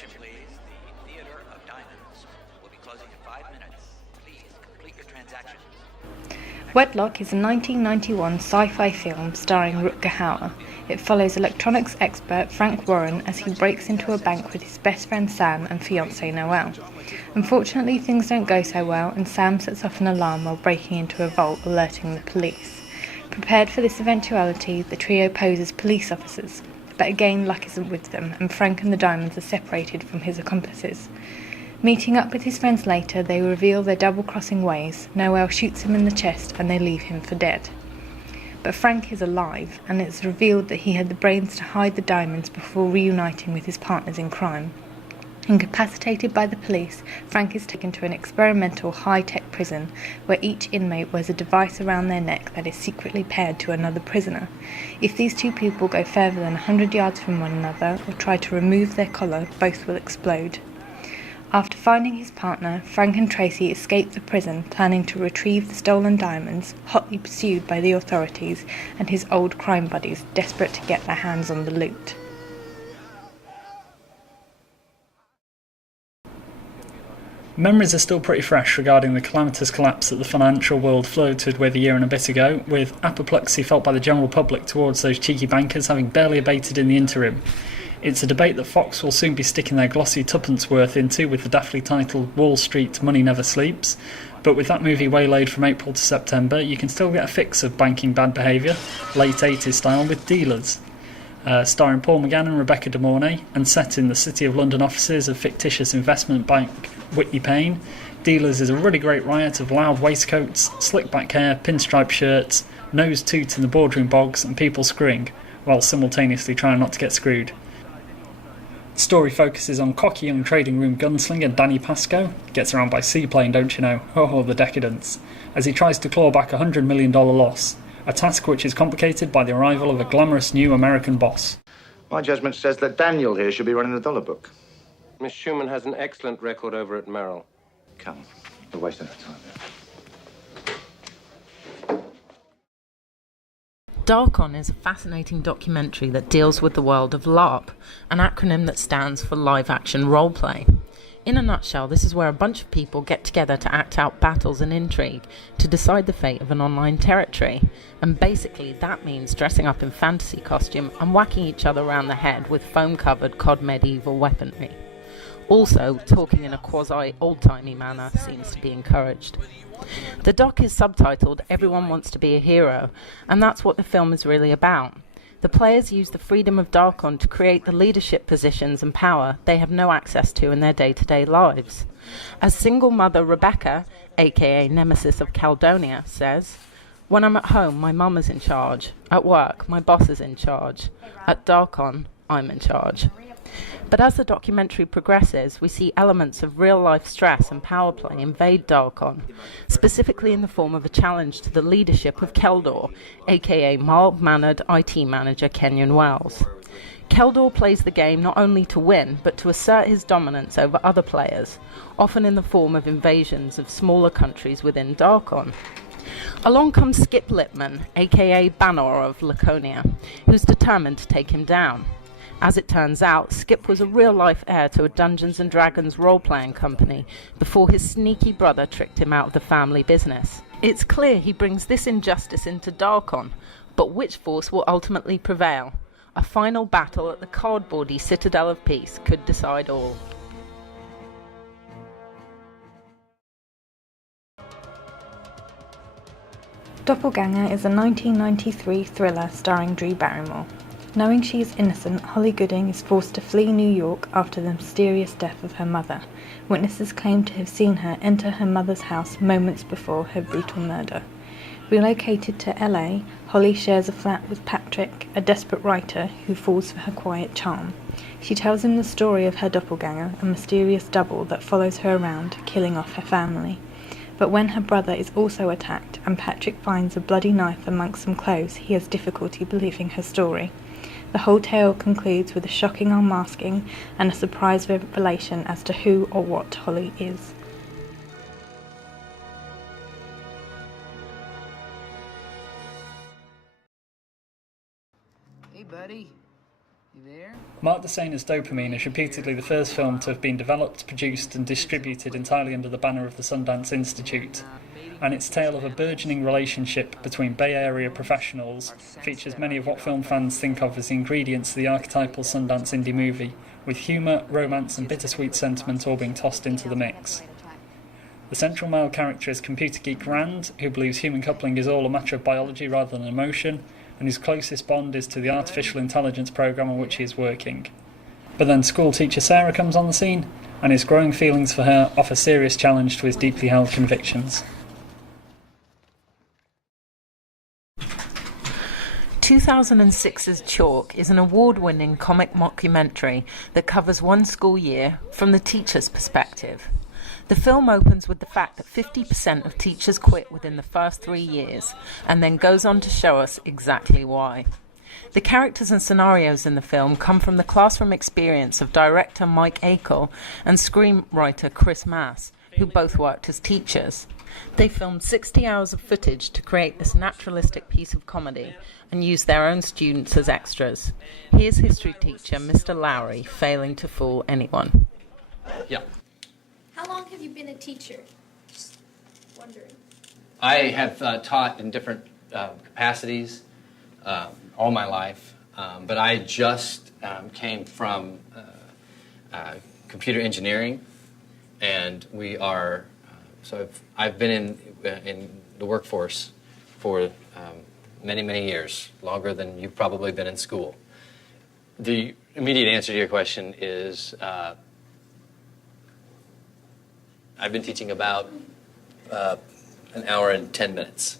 Attention, please. The Theater of Diamonds will be closing in 5 minutes. Please complete your transactions. Wedlock is a 1991 sci-fi film starring Rutger Hauer. It follows electronics expert Frank Warren as he breaks into a bank with his best friend Sam and fiancée Noelle. Unfortunately, things don't go so well, and Sam sets off an alarm while breaking into a vault, alerting the police. Prepared for this eventuality, the trio pose as police officers. But again, luck isn't with them, and Frank and the diamonds are separated from his accomplices. Meeting up with his friends later, they reveal their double-crossing ways. Noelle shoots him in the chest, and they leave him for dead. But Frank is alive, and it's revealed that he had the brains to hide the diamonds before reuniting with his partners in crime. Incapacitated by the police, Frank is taken to an experimental high-tech prison where each inmate wears a device around their neck that is secretly paired to another prisoner. If these two people go further than 100 yards from one another or try to remove their collar, both will explode. After finding his partner, Frank and Tracy escape the prison, planning to retrieve the stolen diamonds, hotly pursued by the authorities and his old crime buddies, desperate to get their hands on the loot. Memories are still pretty fresh regarding the calamitous collapse that the financial world floated with a year and a bit ago, with apoplexy felt by the general public towards those cheeky bankers having barely abated in the interim. It's a debate that Fox will soon be sticking their glossy tuppence worth into with the daftly titled Wall Street Money Never Sleeps, but with that movie waylaid from April to September, you can still get a fix of banking bad behaviour, late 80s style, with Dealers. Starring Paul McGann and Rebecca De Mornay, and set in the City of London offices of fictitious investment bank Whitney Payne, Dealers is a really great riot of loud waistcoats, slick back hair, pinstripe shirts, nose toots in the boardroom bogs, and people screwing, while simultaneously trying not to get screwed. The story focuses on cocky young trading room gunslinger Danny Pascoe, gets around by seaplane, don't you know, oh the decadence, as he tries to claw back a $100 million loss, a task which is complicated by the arrival of a glamorous new American boss. My judgment says that Daniel here should be running the dollar book. Miss Schumann has an excellent record over at Merrill. Come, we're wasting our time here. Darkon is a fascinating documentary that deals with the world of LARP, an acronym that stands for live action roleplay. In a nutshell, this is where a bunch of people get together to act out battles and intrigue to decide the fate of an online territory. And basically that means dressing up in fantasy costume and whacking each other around the head with foam-covered COD medieval weaponry. Also, talking in a quasi-old-timey manner seems to be encouraged. The doc is subtitled Everyone Wants to be a Hero, and that's what the film is really about. The players use the freedom of Darkon to create the leadership positions and power they have no access to in their day-to-day lives. As single mother Rebecca, aka Nemesis of Caledonia, says, "When I'm at home, my mum is in charge. At work, my boss is in charge. At Darkon, I'm in charge." But as the documentary progresses, we see elements of real-life stress and power play invade Darkon, specifically in the form of a challenge to the leadership of Keldor, aka mild-mannered IT manager Kenyon Wells. Keldor plays the game not only to win, but to assert his dominance over other players, often in the form of invasions of smaller countries within Darkon. Along comes Skip Lipman, aka Banor of Laconia, who's determined to take him down. As it turns out, Skip was a real-life heir to a Dungeons & Dragons role-playing company before his sneaky brother tricked him out of the family business. It's clear he brings this injustice into Darkon, but which force will ultimately prevail? A final battle at the cardboardy Citadel of Peace could decide all. Doppelganger is a 1993 thriller starring Drew Barrymore. Knowing she is innocent, Holly Gooding is forced to flee New York after the mysterious death of her mother. Witnesses claim to have seen her enter her mother's house moments before her brutal murder. Relocated to LA, Holly shares a flat with Patrick, a desperate writer who falls for her quiet charm. She tells him the story of her doppelganger, a mysterious double that follows her around, killing off her family. But when her brother is also attacked and Patrick finds a bloody knife amongst some clothes, he has difficulty believing her story. The whole tale concludes with a shocking unmasking and a surprise revelation as to who or what Holly is. Hey, buddy. Mark Desaigner's Dopamine is reputedly the first film to have been developed, produced and distributed entirely under the banner of the Sundance Institute, and its tale of a burgeoning relationship between Bay Area professionals features many of what film fans think of as the ingredients of the archetypal Sundance indie movie, with humour, romance and bittersweet sentiment all being tossed into the mix. The central male character is computer geek Rand, who believes human coupling is all a matter of biology rather than emotion, and whose closest bond is to the artificial intelligence program on which he is working. But then school teacher Sarah comes on the scene, and his growing feelings for her offer serious challenge to his deeply held convictions. 2006's Chalk is an award-winning comic mockumentary that covers one school year from the teacher's perspective. The film opens with the fact that 50% of teachers quit within the first 3 years, and then goes on to show us exactly why. The characters and scenarios in the film come from the classroom experience of director Mike Akel and screenwriter Chris Mass, who both worked as teachers. They filmed 60 hours of footage to create this naturalistic piece of comedy and used their own students as extras. Here's history teacher Mr. Lowry failing to fool anyone. Yeah. How long have you been a teacher? Just wondering. I have taught in different capacities all my life, but I just came from computer engineering, and we are. So I've been in the workforce for many, many years, longer than you've probably been in school. The immediate answer to your question is I've been teaching about an hour and 10 minutes.